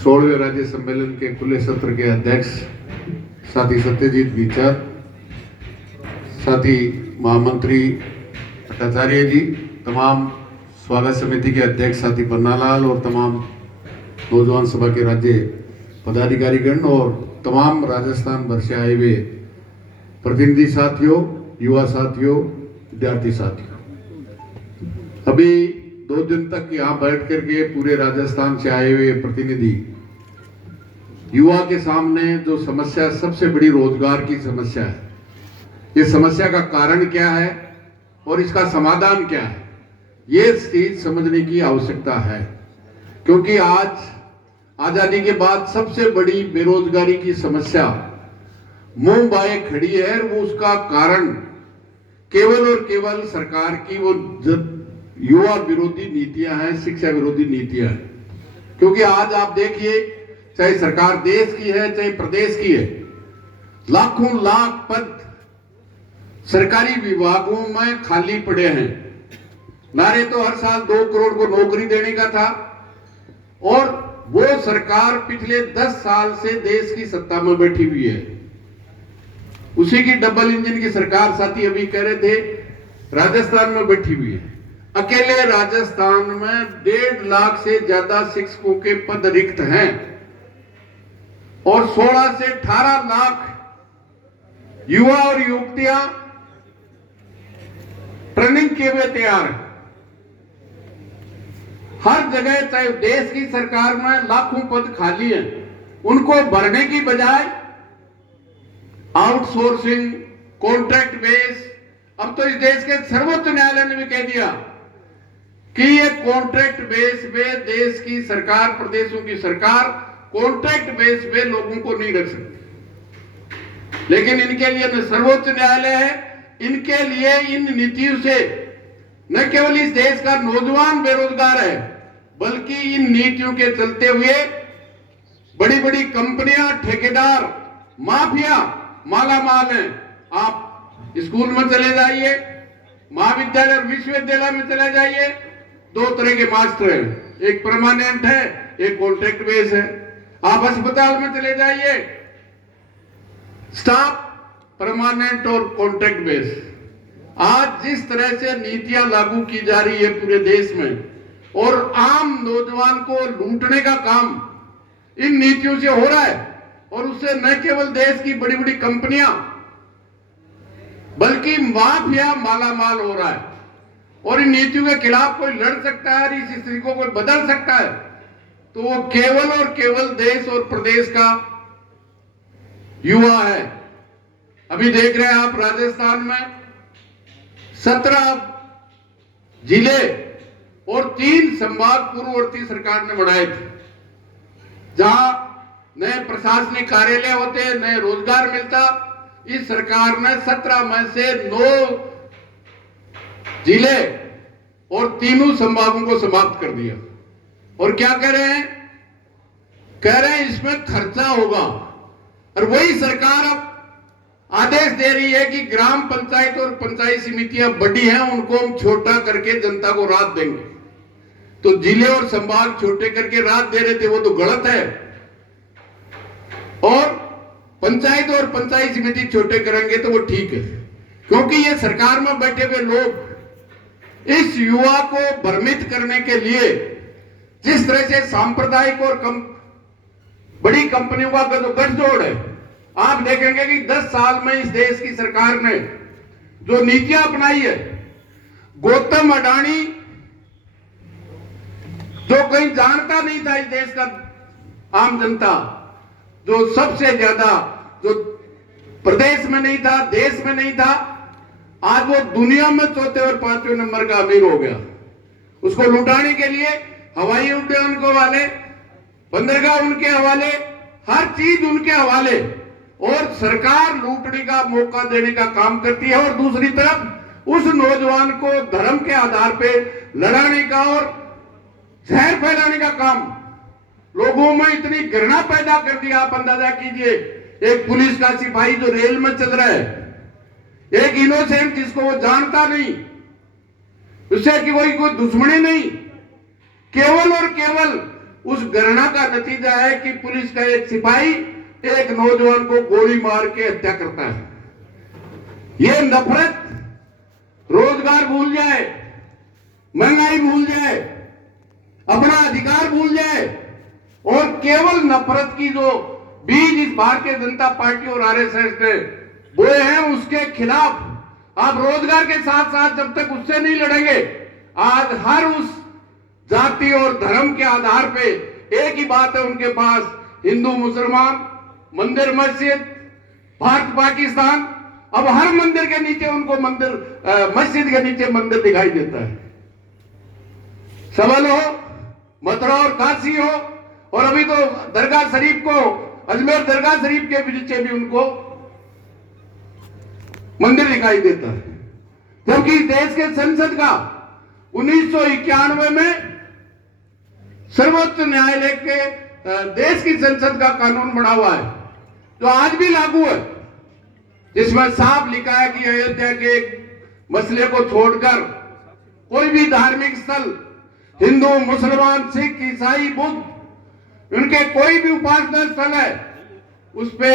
16वें राज्य सम्मेलन के खुले सत्र के अध्यक्ष साथी सत्यजीत बीचर, साथी महामंत्री भट्टाचार्य जी, तमाम स्वागत समिति के अध्यक्ष साथी पन्नालाल और तमाम नौजवान सभा के राज्य पदाधिकारीगण और तमाम राजस्थान भर से आए हुए प्रतिनिधि साथियों, युवा साथियों, विद्यार्थी साथियों, अभी 2 दिन तक यहाँ बैठ करके पूरे राजस्थान से आए हुए प्रतिनिधि युवा के सामने जो समस्या, सबसे बड़ी रोजगार की समस्या है, ये समस्या का कारण क्या है और इसका समाधान क्या है, ये चीज समझने की आवश्यकता है। क्योंकि आज आजादी के बाद सबसे बड़ी बेरोजगारी की समस्या मुंह बाए खड़ी है। वो उसका कारण केवल और केवल सरकार की वो युवा विरोधी नीतियां हैं, शिक्षा विरोधी नीतियां हैं। क्योंकि आज आप देखिए, चाहे सरकार देश की है चाहे प्रदेश की है, लाखों लाख पद सरकारी विभागों में खाली पड़े हैं। नारे तो हर साल 2 करोड़ को नौकरी देने का था और वो सरकार पिछले 10 साल से देश की सत्ता में बैठी हुई है। उसी की डबल इंजन की सरकार साथी अभी कह रहे थे राजस्थान में बैठी हुई है। अकेले राजस्थान में 1.5 लाख से ज्यादा शिक्षकों के पद रिक्त हैं और 16 से 18 लाख युवा और युवतियां ट्रेनिंग किए हुए तैयार हैं। हर जगह, चाहे देश की सरकार में लाखों पद खाली हैं, उनको भरने की बजाय आउटसोर्सिंग, कॉन्ट्रैक्ट बेस, अब तो इस देश के सर्वोच्च न्यायालय ने भी कह दिया कि ये कॉन्ट्रैक्ट बेस पे देश की सरकार, प्रदेशों की सरकार कॉन्ट्रैक्ट बेस पे लोगों को नहीं रख सकती। लेकिन इनके लिए न सर्वोच्च न्यायालय है, इनके लिए इन नीतियों से न केवल इस देश का नौजवान बेरोजगार है, बल्कि इन नीतियों के चलते हुए बड़ी बड़ी कंपनियां, ठेकेदार, माफिया मालामाल हैं। आप स्कूल में चले जाइए, महाविद्यालय और विश्वविद्यालय में चले जाइए, 2 तरह के मास्टर हैं, एक परमानेंट है, एक कॉन्ट्रैक्ट बेस है। आप अस्पताल में चले जाइए, स्टाफ परमानेंट और कॉन्ट्रैक्ट बेस। आज जिस तरह से नीतियां लागू की जा रही है पूरे देश में और आम नौजवान को लूटने का काम इन नीतियों से हो रहा है, और उससे न केवल देश की बड़ी बड़ी कंपनियां बल्कि माफिया मालामाल हो रहा है। और इन नीतियों के खिलाफ कोई लड़ सकता है, इस स्थिति को कोई बदल सकता है, तो वो केवल और केवल देश और प्रदेश का युवा है। अभी देख रहे हैं आप, राजस्थान में 17 जिले और 3 संभाग पूर्ववर्ती सरकार ने बढ़ाए थे, जहां नए प्रशासनिक कार्यालय होते, नए रोजगार मिलता। इस सरकार ने 17 में से 9 जिले और 3 संभागों को समाप्त कर दिया। और क्या कह रहे हैं? कह रहे हैं इसमें खर्चा होगा। और वही सरकार अब आदेश दे रही है कि ग्राम पंचायत और पंचायत समितियां बड़ी हैं, उनको हम छोटा करके जनता को राहत देंगे। तो जिले और संभाग छोटे करके राहत दे रहे थे, वो तो गलत है। और पंचायत और पंचायत समिति छोटे करेंगे तो वो ठीक है, क्योंकि ये सरकार में बैठे हुए लोग इस युवा को भ्रमित करने के लिए जिस तरह से सांप्रदायिक और बड़ी कंपनियों का गठजोड़ है, आप देखेंगे कि 10 साल में इस देश की सरकार ने जो नीतियां अपनाई है, गौतम अडानी जो कहीं जानता नहीं था, इस देश का आम जनता जो सबसे ज्यादा, जो प्रदेश में नहीं था, देश में नहीं था, आज वो दुनिया में 4थे और 5वें नंबर का अमीर हो गया। उसको लुटाने के लिए हवाई अड्डे उनके हवाले, बंदरगाह उनके हवाले, हर चीज उनके हवाले, और सरकार लूटने का मौका देने का काम करती है। और दूसरी तरफ उस नौजवान को धर्म के आधार पे लड़ाने का और जहर फैलाने का काम, लोगों में इतनी घृणा पैदा कर दिया। आप अंदाजा कीजिए, एक पुलिस का सिपाही जो रेल में चल रहा है, एक इनोसेंट जिसको वो जानता नहीं, उससे कि कोई दुश्मनी नहीं, केवल और केवल उस गणना का नतीजा है कि पुलिस का एक सिपाही एक नौजवान को गोली मार के हत्या करता है। ये नफरत रोजगार भूल जाए, महंगाई भूल जाए, अपना अधिकार भूल जाए और केवल नफरत की जो बीज इस भारतीय जनता पार्टी और आरएसएस ने बोए हैं उसके खिलाफ आप रोजगार के साथ साथ जब तक उससे नहीं लड़ेंगे, आज हर उस जाति और धर्म के आधार पे एक ही बात है उनके पास, हिंदू मुसलमान, मंदिर मस्जिद, भारत पाकिस्तान, अब हर मंदिर के नीचे उनको मंदिर, मस्जिद के नीचे मंदिर दिखाई देता है। सबल हो, मथुरा और काशी हो, और अभी तो दरगाह शरीफ को, अजमेर दरगाह शरीफ के नीचे भी उनको मंदिर दिखाई देता है। जबकि देश के संसद का 1991 में सर्वोच्च न्यायालय के देश की संसद का कानून बना हुआ है जो आज भी लागू है, जिसमें साफ लिखा है कि अयोध्या के मसले को छोड़कर कोई भी धार्मिक स्थल, हिंदू, मुसलमान, सिख, ईसाई, बुद्ध, उनके कोई भी उपासना स्थल है उस पे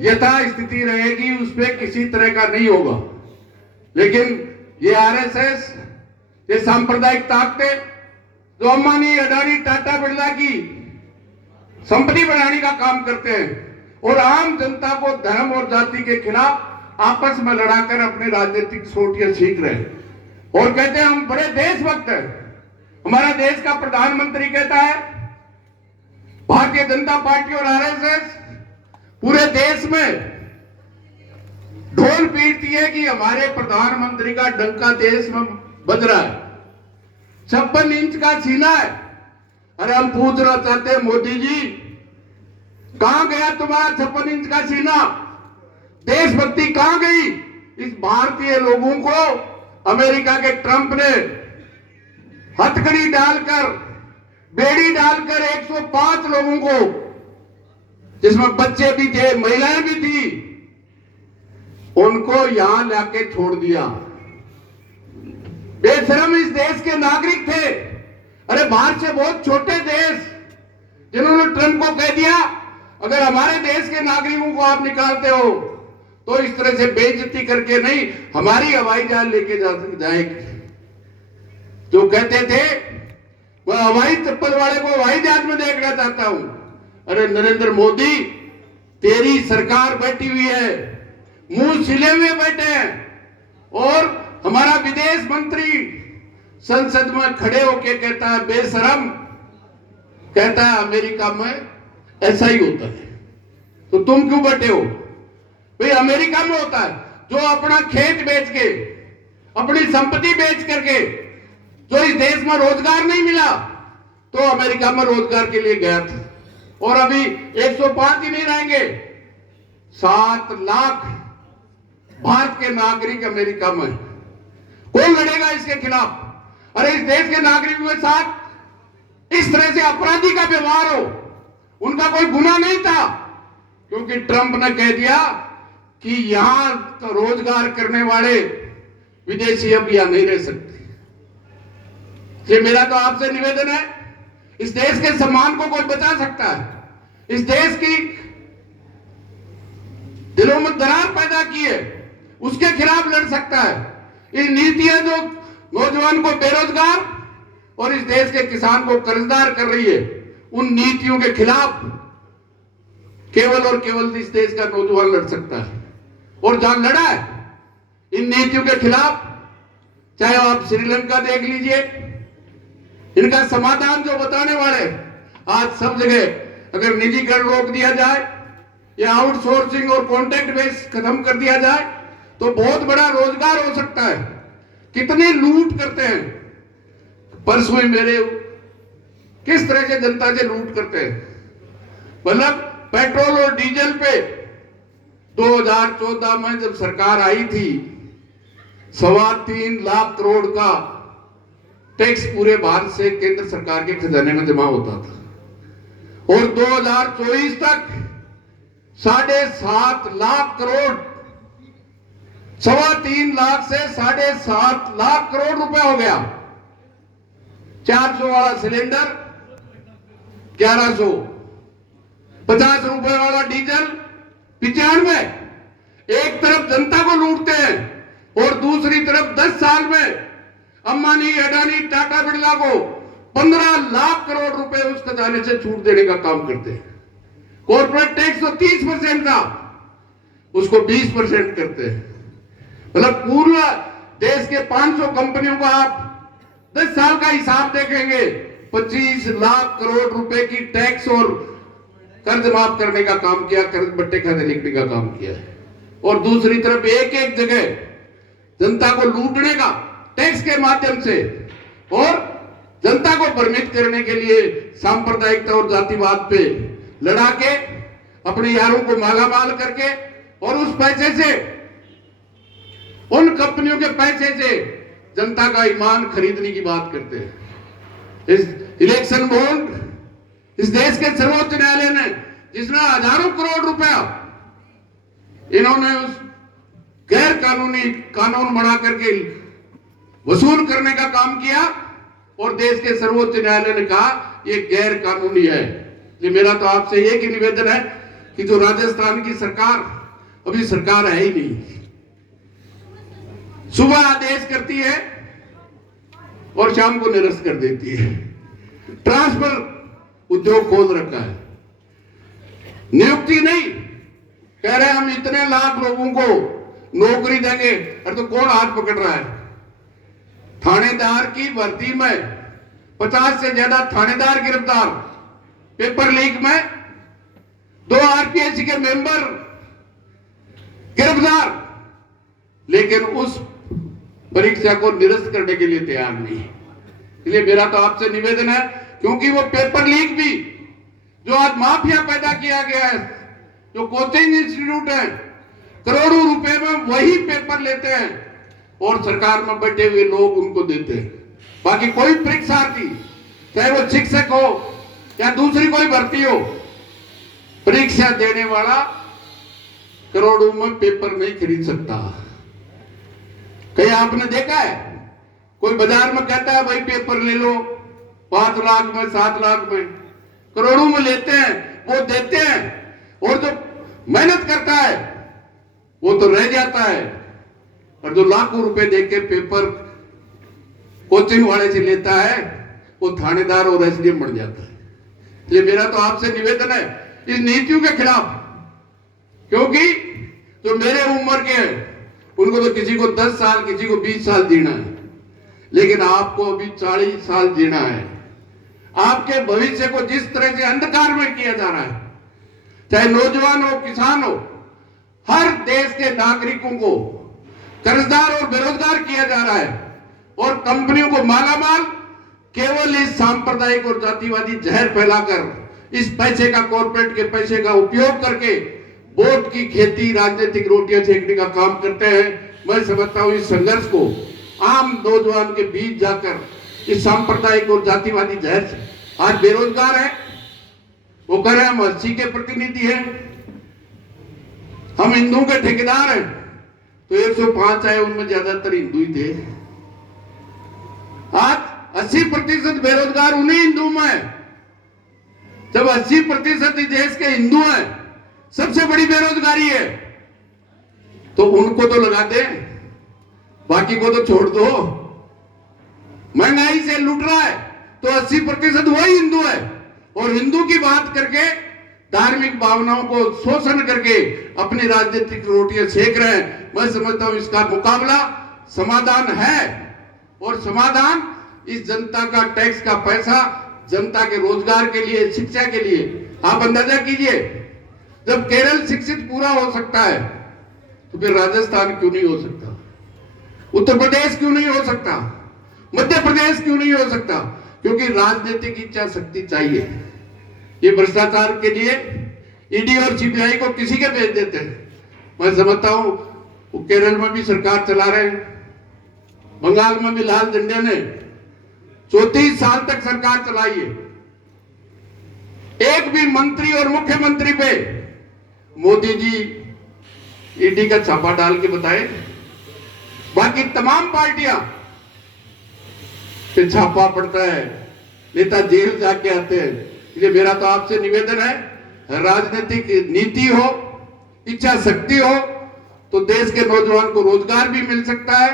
यथास्थिति रहेगी, उस पे किसी तरह का नहीं होगा। लेकिन ये आरएसएस, ये सांप्रदायिक ताकतें जो अंबानी, अडानी, टाटा, बिरला की संपत्ति बढ़ाने का काम करते हैं और आम जनता को धर्म और जाति के खिलाफ आपस में लड़ाकर अपने राजनीतिक सोटियां सीख रहे हैं और कहते हैं हम बड़े देशभक्त हैं। हमारा देश का प्रधानमंत्री कहता है, भारतीय जनता पार्टी और आरएसएस पूरे देश में ढोल पीटती है कि हमारे प्रधानमंत्री का डंका देश में बज रहा है, 56 इंच का सीना है। अरे हम पूछना चाहते हैं मोदी जी, कहां गया तुम्हारा 56 इंच का सीना? देशभक्ति कहां गई? इस भारतीय लोगों को अमेरिका के ट्रंप ने हथकड़ी डालकर, बेड़ी डालकर 105 लोगों को, जिसमें बच्चे भी थे, महिलाएं भी थी, उनको यहां लाके छोड़ दिया। बेशरम इस देश के नागरिक थे। अरे बाहर से बहुत छोटे देश जिन्होंने ट्रंप को कह दिया अगर हमारे देश के नागरिकों को आप निकालते हो तो इस तरह से बेइज्जती करके नहीं, हमारी हवाई जहाज लेके जाएगी। जो कहते थे वह हवाई चप्पल वाले को हवाई जहाज में देखना चाहता हूं। अरे नरेंद्र मोदी, तेरी सरकार बैठी हुई है, मुंह सिले हुए बैठे हैं और हमारा विदेश मंत्री संसद में खड़े होके कहता है बेशरम, कहता है अमेरिका में ऐसा ही होता है, तो तुम क्यों बैठे हो? भाई अमेरिका में होता है, जो अपना खेत बेच के, अपनी संपत्ति बेच करके, जो इस देश में रोजगार नहीं मिला तो अमेरिका में रोजगार के लिए गया था। और अभी 105 ही नहीं रहेंगे, 7 लाख भारत के नागरिक अमेरिका में। कौन लड़ेगा इसके खिलाफ? अरे इस देश के नागरिकों के साथ इस तरह से अपराधी का व्यवहार हो, उनका कोई गुनाह नहीं था, क्योंकि ट्रंप ने कह दिया कि यहां तो रोजगार करने वाले विदेशी अब यहां नहीं रह सकते। ये मेरा तो आपसे निवेदन है, इस देश के सम्मान को कोई बचा सकता है, इस देश की दिलों में दरार पैदा की है उसके खिलाफ लड़ सकता है। ये नीतियां जो नौजवान को बेरोजगार और इस देश के किसान को कर्जदार कर रही है, उन नीतियों के खिलाफ केवल और केवल इस देश का नौजवान लड़ सकता है। और जहां लड़ा है इन नीतियों के खिलाफ, चाहे आप श्रीलंका देख लीजिए, इनका समाधान जो बताने वाले, आज सब जगह अगर निजीकरण रोक दिया जाए या आउटसोर्सिंग और कॉन्ट्रैक्ट बेस खत्म कर दिया जाए तो बहुत बड़ा रोजगार हो सकता है। कितनी लूट करते हैं, परसों ही मेरे किस तरह से जनता से लूट करते हैं। मतलब पेट्रोल और डीजल पे 2014 में जब सरकार आई थी, 3.25 लाख करोड़ का टैक्स पूरे भारत से केंद्र सरकार के खजाने में जमा होता था और 2024 तक 7.5 लाख करोड़, 3.25 लाख से 7.5 लाख करोड़ रुपए हो गया। 400 वाला सिलेंडर 1100, 50 रुपए वाला डीजल 95। एक तरफ जनता को लूटते हैं और दूसरी तरफ 10 साल में अंबानी, अडानी, टाटा, बिरला को 15 लाख करोड़ रुपए उस खजाने से छूट देने का काम करते हैं। कॉर्पोरेट टैक्स तो 30% था, उसको 20% करते हैं। मतलब पूरा देश के 500 कंपनियों का आप 10 साल का हिसाब देखेंगे, 25 लाख करोड़ रुपए की टैक्स और कर्ज माफ करने का काम किया, कर्ज बट्टे खाते लिखने का काम किया है। और दूसरी तरफ एक एक जगह जनता को लूटने का टैक्स के माध्यम से और जनता को भ्रमित करने के लिए सांप्रदायिकता और जातिवाद पे लड़ा के अपने यारों को मालामाल करके और उस पैसे से, उन कंपनियों के पैसे से जनता का ईमान खरीदने की बात करते हैं। इस इलेक्शन बॉन्ड इस देश के सर्वोच्च न्यायालय ने, जिसमें हजारों करोड़ रुपया इन्होंने उस गैर कानूनी कानून बना करके वसूल करने का काम किया और देश के सर्वोच्च न्यायालय ने कहा यह गैर कानूनी है। ये मेरा तो आपसे एक ही निवेदन है कि जो राजस्थान की सरकार अभी सरकार है ही नहीं, सुबह आदेश करती है और शाम को निरस्त कर देती है। ट्रांसफर उद्योग खोल रखा है, नियुक्ति नहीं, कह रहे हम इतने लाख लोगों को नौकरी देंगे। अरे तो कौन हाथ पकड़ रहा है? थानेदार की भर्ती में 50 से ज्यादा थानेदार गिरफ्तार, पेपर लीक में 2 आरपीएससी के मेंबर गिरफ्तार, लेकिन उस परीक्षा को निरस्त करने के लिए तैयार नहीं। इसलिए मेरा तो आपसे निवेदन है, क्योंकि वो पेपर लीक भी जो आज माफिया पैदा किया गया है, जो कोचिंग इंस्टीट्यूट है, करोड़ों रुपए में वही पेपर लेते हैं और सरकार में बैठे हुए लोग उनको देते हैं। बाकी कोई परीक्षार्थी, चाहे वो शिक्षक हो या दूसरी कोई भर्ती हो, परीक्षा देने वाला करोड़ों में पेपर नहीं खरीद सकता। कहीं आपने देखा है कोई बाजार में कहता है भाई पेपर ले लो 5 लाख में, 7 लाख में, करोड़ों में लेते हैं, वो देते हैं, और जो मेहनत करता है वो तो रह जाता है, और जो लाखों रुपए देके पेपर कोचिंग वाले से लेता है वो थानेदार और एसडीएम बन जाता है। इसलिए मेरा तो आपसे निवेदन है इस नीतियों के खिलाफ, क्योंकि जो मेरे उम्र के हैं उनको तो किसी को 10 साल, किसी को 20 साल जीना है, लेकिन आपको अभी 40 साल जीना है। आपके भविष्य को जिस तरह से अंधकार में किया जा रहा है, चाहे नौजवान हो, किसान हो, हर देश के नागरिकों को कर्जदार और बेरोजगार किया जा रहा है और कंपनियों को मालामाल केवल इस सांप्रदायिक और जातिवादी जहर फैलाकर इस पैसे का, कॉर्पोरेट के पैसे का उपयोग करके वोट की खेती, राजनीतिक रोटियां सेकने का काम करते हैं। मैं समझता हूं इस संघर्ष को आम नौजवान के बीच जाकर इस सांप्रदायिक और जातिवादी जहर से, आज बेरोजगार है, वो कह रहे हैं हम 80 के प्रतिनिधि हैं, हम हिंदुओं के ठेकेदार हैं, तो 105 आए, उनमें ज्यादातर हिंदू ही थे। आज 80% बेरोजगार उन्हीं हिंदुओं में है। जब 80% देश के हिंदू हैं, सबसे बड़ी बेरोजगारी है, तो उनको तो लगा दे, बाकी को तो छोड़ दो। महंगाई से लूट रहा है तो 80% वही हिंदू है, और हिंदू की बात करके धार्मिक भावनाओं को शोषण करके अपनी राजनीतिक रोटियां सेक रहे हैं। मैं समझता हूं इसका मुकाबला समाधान है, और समाधान इस जनता का टैक्स का पैसा जनता के रोजगार के लिए, शिक्षा के लिए। आप अंदाजा कीजिए, जब केरल शिक्षित पूरा हो सकता है तो फिर राजस्थान क्यों नहीं हो सकता? उत्तर प्रदेश क्यों नहीं हो सकता? मध्य प्रदेश क्यों नहीं हो सकता? क्योंकि राजनीतिक इच्छा शक्ति चाहिए। ये भ्रष्टाचार के लिए ईडी और सीबीआई को किसी के भेज देते हैं। मैं समझता हूं वो केरल में भी सरकार चला रहे हैं, बंगाल में भी लाल झंडे ने 34 साल तक सरकार चलाई है। एक भी मंत्री और मुख्यमंत्री पे मोदी जी ईडी का छापा डाल के बताए, बाकी तमाम पार्टियां पे छापा पड़ता है, नेता जेल जाके आते हैं, इसलिए मेरा तो आपसे निवेदन है, राजनीतिक नीति हो, इच्छा शक्ति हो तो देश के नौजवान को रोजगार भी मिल सकता है,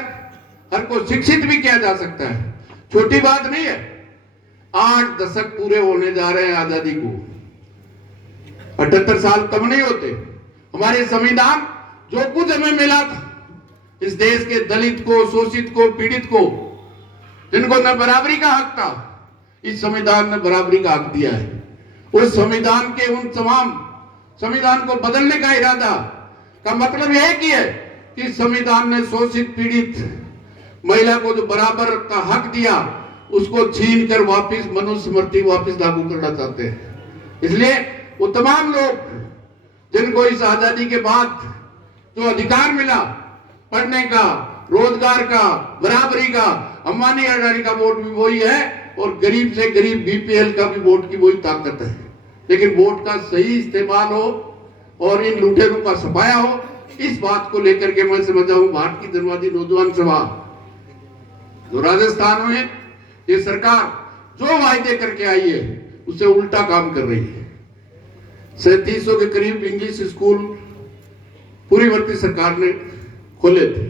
हर को शिक्षित भी किया जा सकता है। छोटी बात नहीं है। 8 दशक पूरे होने जा रहे हैं आजादी को, 78 साल कम नहीं होते। हमारे संविधान जो कुछ हमें मिला था, इस देश के दलित को, शोषित को, पीड़ित को, जिनको न बराबरी का हक था, इस संविधान ने बराबरी का हक दिया है। उस संविधान के उन तमाम संविधान को बदलने का इरादा का मतलब यह कि है कि संविधान ने शोषित, पीड़ित महिला को जो बराबर का हक दिया, उसको छीन कर वापिस मनुस्मृति वापिस लागू करना चाहते हैं। इसलिए वो तमाम लोग जिनको इस आजादी के बाद जो अधिकार मिला, पढ़ने का, रोजगार का, बराबरी का, अंबानी अडानी का वोट भी वही है और गरीब से गरीब बीपीएल का भी वोट की वही ताकत है। लेकिन वोट का सही इस्तेमाल हो और इन लुटेरों का सफाया हो, इस बात को लेकर के मैं समझा हूं भारत की जनवादी नौजवान सभा जो राजस्थान में ये सरकार जो वायदे करके आई है उससे उल्टा काम कर रही है। 3700 के करीब इंग्लिश स्कूल पूरी भर्ती सरकार ने खोले थे।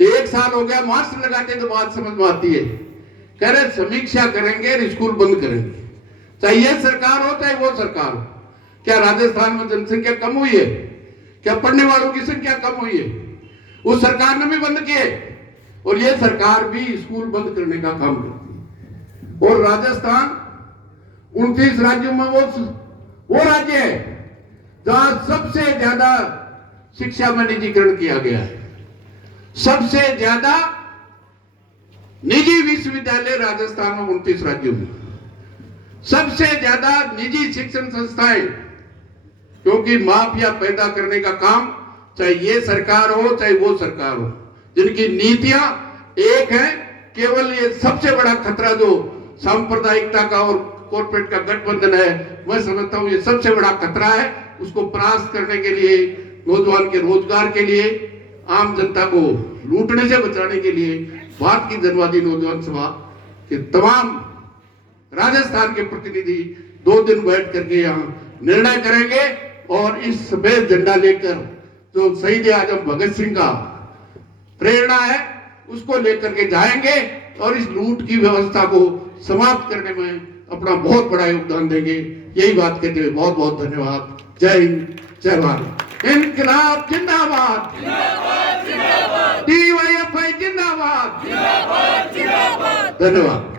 1 साल हो गया, मास्क लगाते तो बात समझ में आती है, कह रहे समीक्षा करेंगे और स्कूल बंद करेंगे। चाहे ये सरकार हो चाहे वो सरकार हो, क्या राजस्थान में जनसंख्या कम हुई है? क्या पढ़ने वालों की संख्या कम हुई है? उस सरकार ने भी बंद किए और ये सरकार भी स्कूल बंद करने का काम करती है। और राजस्थान 29 राज्यों में वो राज्य है जहां सबसे ज्यादा शिक्षा में निजीकरण किया गया है। सबसे ज्यादा निजी विश्वविद्यालय राजस्थान में 29 राज्यों में, सबसे ज्यादा निजी शिक्षण संस्थाएं, क्योंकि माफिया पैदा करने का काम चाहे ये सरकार हो चाहे वो सरकार हो, जिनकी नीतियां एक है, केवल ये सबसे बड़ा खतरा जो सांप्रदायिकता का और कॉर्पोरेट का गठबंधन है, मैं समझता हूं ये सबसे बड़ा खतरा है। उसको परास्त करने के लिए, नौजवान के रोजगार के लिए, आम जनता को लूटने से बचाने के लिए भारत की जनवादी नौजवान सभा के तमाम राजस्थान के प्रतिनिधि 2 दिन बैठ करके यहाँ निर्णय करेंगे और इस सफेद झंडा लेकर जो शहीद आजम भगत सिंह का प्रेरणा है उसको लेकर के जाएंगे और इस लूट की व्यवस्था को समाप्त करने में अपना बहुत बड़ा योगदान देंगे। यही बात कहते हुए बहुत बहुत धन्यवाद। जय हिंद, जय भारत। इनकलाब जिंदाबाद, DYFI जिंदाबाद, धन्यवाद।